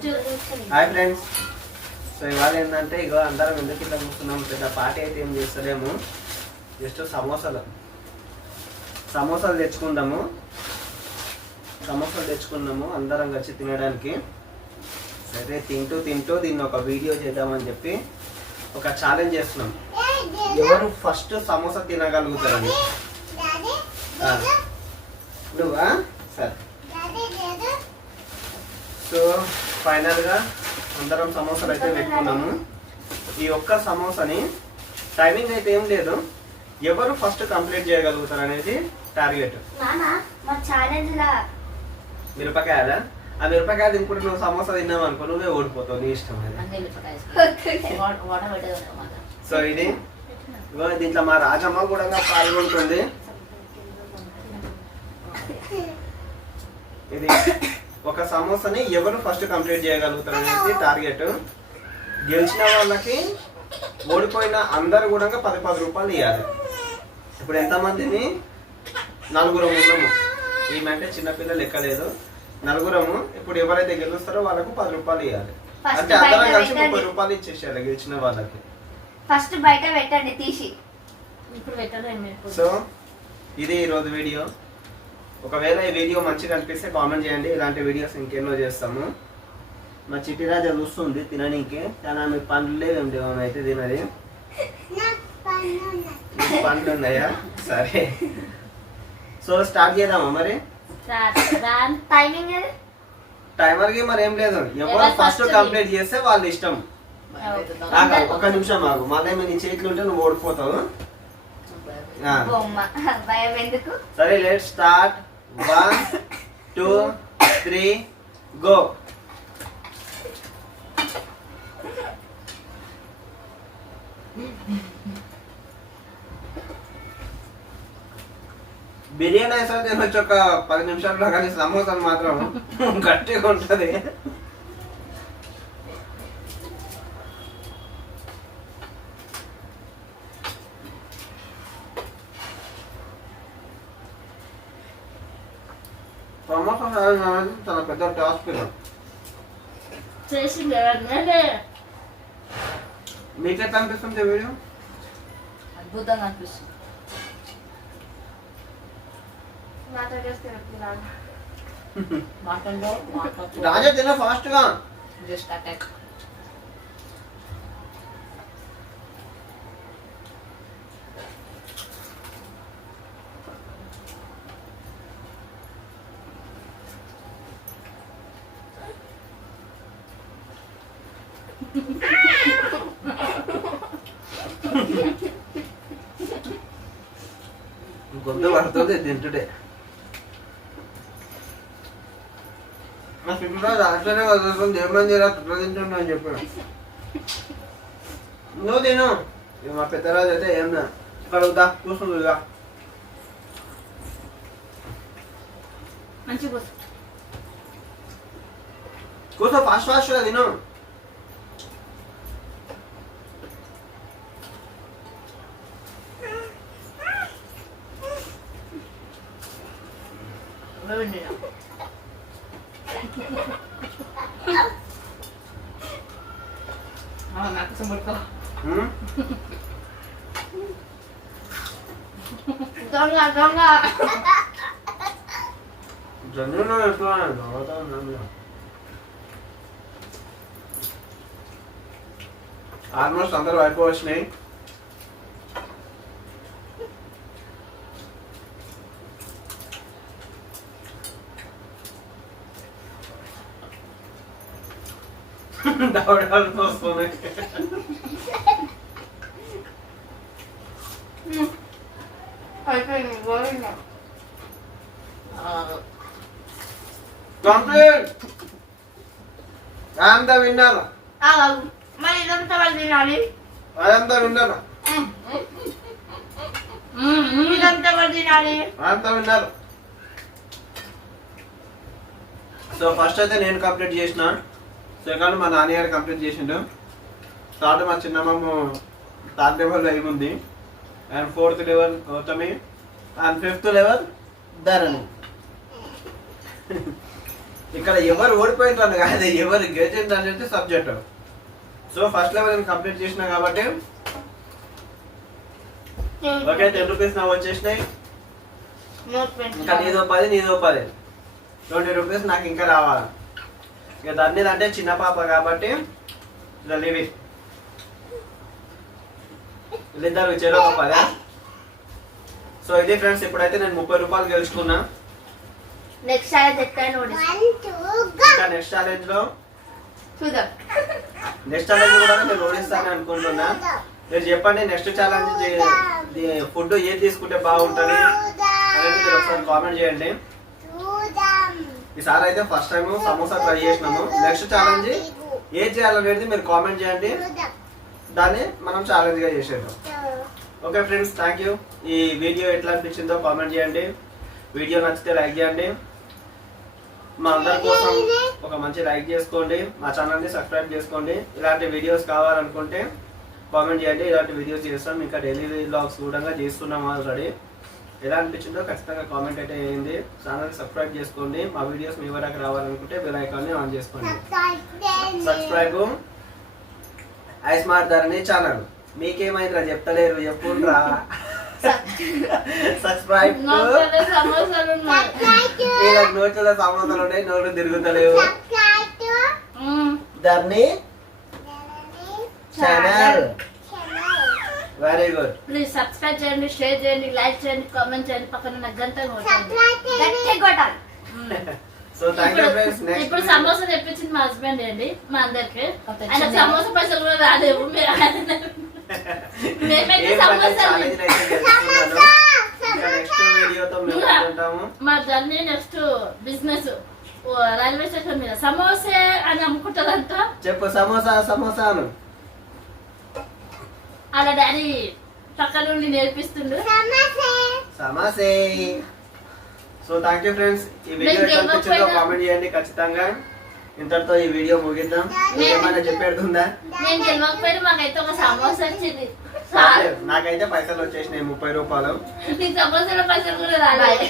Hi friends. So ఇవాళ ఏంటంటే ఇగో అందరం ఎందుకు ఇట్లా కూర్చున్నాం, పెద్ద పార్టీ అయితే ఏం చేస్తలేము, జస్ట్ సమోసాలు తెచ్చుకున్నాము అందరం కలిసి తినడానికి. అయితే తింటూ దీన్ని ఒక వీడియో చేద్దామని చెప్పి ఒక ఛాలెంజ్ చేస్తున్నాం. ఎవరు ఫస్ట్ సమోసా తినగలుగుతారని. నువ్వా? సరే. సో ఫైనల్గా అందరం సమోసాలు అయితే పెట్టుకున్నాము. ఈ ఒక్క సమోసాని టైమింగ్ అయితే ఏం లేదు, ఎవరు ఫస్ట్ కంప్లీట్ చేయగలుగుతారు అనేది టార్గెట్. మిరపకాయలా? ఆ మిరపకాయ తినుకుంటే నువ్వు సమోసా తిన్నావు అనుకో, నువ్వే ఓడిపోతావు, నీ ఇష్టం అది. సో ఇది దీంట్లో మా రాజమ్మ కూడా పాల్గొంటుంది. ఇది ఒక సమోసాని ఎవరు ఫస్ట్ కంప్లీట్ చేయగలుగుతారు అనేది టార్గెట్. గెలిచిన వాళ్ళకి ఓడిపోయిన అందరు కూడా 10 రూపాయలు ఇవ్వాలి. ఇప్పుడు ఎంతమందిని? 4 ఉన్నాము. ఏమంటే చిన్నపిల్లలు ఎక్కలేదు, 4. ఇప్పుడు ఎవరైతే గెలుస్తారో వాళ్ళకు 10 రూపాయలు ఇవ్వాలి. అంటే అందరం కలిసి 30 రూపాయలు ఇచ్చేసేయాలి గెలిచిన వాళ్ళకి. ఫస్ట్ బయట పెట్టండి తీసి. సో ఇది ఈరోజు వీడియో. ఒకవేళ ఈ వీడియో మంచిగా అనిపిస్తే కామెంట్ చేయండి. ఇలాంటి వీడియోస్ ఇంకెన్నో చేస్తాము. మా చిట్టిరాజా చూస్తుంది తిననీకి, కానీ ఆమె పండ్లు లేవేమిటి, ఆమె అయితే తినది. పండ్లు ఉన్నాయా? సరే. సో స్టార్ట్ చేద్దామా మరి? టైమర్ కి మరి ఏం లేదు, ఎవరు ఫస్ట్ కంప్లీట్ చేస్తే వాళ్ళ ఇష్టం. ఒక నిమిషం ఆగు, మళ్ళీ నీ చేతులు ఉంటే నువ్వు ఓడిపోతావు. సరే, లెట్ స్టార్ట్. 1 2 3 గో. బిర్యానీ అయితే తినొచ్చు ఒక 10 నిమిషాల్లో, కానీ సమోసాలు మాత్రం గట్టిగా ఉంటుంది. సమోసా చాలా పెద్ద టాస్క్. మీకెట్లా అనిపిస్తుంది వీడియో? అద్భుతంగా అనిపిస్తుంది. రాజా తిన ఫాస్ట్ గా. Just attack. గొంతు పడుతుంది తింటుంటే. మా సినిమా రాష్ట్రాన్ని వదులుతుంది, ఏమని చేయాలి తుట్ల తింటున్నా అని చెప్పాడు. నువ్వు తిను. మా పెద్దరాజు అయితే ఏమన్నా కలుగుతా కూర్చుందిగా. కూర్చో, ఫాస్ట్ గా తిను. నాకు సంబడుకో దొంగ జన్యులో ఎట్లా ఆల్మోస్ట్ అందరూ అయిపోవచ్చినాయి. దవడాలు వస్తున్నాయి. అంతా విన్నాను, మరి ఇదంతా వాళ్ళు తినాలి. అదంతా విన్నాను, ఇదంతా వాళ్ళు తినాలి, అంతా విన్నారు. సో ఫస్ట్ అయితే నేను కంప్లీట్ చేసిన, సెకండ్ మా నాన్నగారు కంప్లీట్ చేసిండు, థర్డ్ మా చిన్నమ్మ 3rd లెవెల్ అయింది, and 4th level Gautami, and 5th level Dharani. ఇక్కడ ఎవరు ఓడిపోయింటారు కాదు, ఎవరు గెలిచింది అనేది సబ్జెక్ట్. సో ఫస్ట్ లెవెల్ నేను కంప్లీట్ చేసిన కాబట్టి ఓకే 10 రూపీస్ నాకు వచ్చేసినాయి. ఇంకా నీదో 10 20 రూపీస్ నాకు ఇంకా రావాలి. ఇక దాన్ని అంటే చిన్న పాప కాబట్టి లివి వీళ్ళిద్దరు చెరో ఒక 10. సో ఇది ఫ్రెండ్స్, ఇప్పుడైతే నేను 30 రూపాయలు గెలుచుకున్నా. నెక్స్ట్ ఛాలెంజ్ ఎక్కడ ఇంకా నెక్స్ట్ ఛాలెంజ్ లో చూద్దాం. నెక్స్ట్ ఛాలెంజ్ కూడా నేను ఓడిస్తాను అనుకుంటున్నా. మీరు చెప్పండి నెక్స్ట్ ఛాలెంజ్ ఫుడ్ ఏది తీసుకుంటే బాగుంటుంది అనేది మీరు ఒకసారి కామెంట్ చేయండి. ఈసారి అయితే ఫస్ట్ టైం సమోసా ట్రై చేసినాము. నెక్స్ట్ ఛాలెంజ్ ఏం చేయాలనేది మీరు కామెంట్ చేయండి, దాన్ని మనం ఛాలెంజ్ గా చేసేద్దాం. Okay friends, thank you. ఈ వీడియో ఎట్లా అనిపించిందో కామెంట్ చేయండి. వీడియో నచ్చితే లైక్ చేయండి. మా అందరి కోసం ఒక మంచి లైక్ చేసుకోండి. మా ఛానల్ని సబ్స్క్రైబ్ చేసుకోండి. ఇలాంటి వీడియోస్ కావాలనుకుంటే కామెంట్ చేయండి. ఇలాంటి వీడియోస్ చేస్తాం. ఇంకా డైలీ వ్లాగ్స్ కూడా చేస్తున్నాం ఆల్రెడీ. ఎలా అనిపించిందో ఖచ్చితంగా కామెంట్ అయితే చేయండి. ఛానల్ని సబ్స్క్రైబ్ చేసుకోండి. మా వీడియోస్ మీ వరకు రావాలనుకుంటే బెల్ ఐకాన్ని ఆన్ చేసుకోండి. Subscribe iSmart Dharani channel. మీకేమైందిరా చెప్తలేరు, చెప్పుండ్రా. సబ్స్క్రైబ్ సమోసాలు ఉన్నాయి. నోట్ల సమోసాలు ఉన్నాయి, నోట్లు తిరుగుతలేవు. Dharani channel. Very good. Please subscribe చేయండి, షేర్ చేయండి, లైక్ చేయండి, కామెంట్ చేయండి, పక్కన ఉన్న గంట కొట్టండి. So thank you friends. Next ఇప్పుడు సమోసా తెప్పించింది మా హస్బెండ్ అండి, మా అందరికి. ఆయన సమోసా పైసలు కూడా రాలేవు. మీరు మేమైతే సమోసాలు నెక్స్ట్ వీడియోతో మేము ఉంటాము. మా దాన్ని నెక్స్ట్ బిజినెస్ రైల్వే స్టేషన్ మీద సమోసే అని అమ్ముకుంటదంట. చెప్పు సమోసా సమోసా అను. అలా డాడీ పక్క నుండి నేర్పిస్తుండు సమోసే. So thank you friends. ఈ వీడియో ఎట్లా అనిపించిందో కామెంట్ చేయండి ఖచ్చితంగా. ఇంతటితో ఈ వీడియో ముగిద్దాం. ఏమైనా చెప్పేడుతుందా? నేను గెలవకపోయినా మాకైతే ఒక సమోసా వచ్చింది. నాకైతే పైసలు వచ్చేసినాయి 30 రూపాయలు. నీ సమోసాల పైసలు కూడా రాలేదు.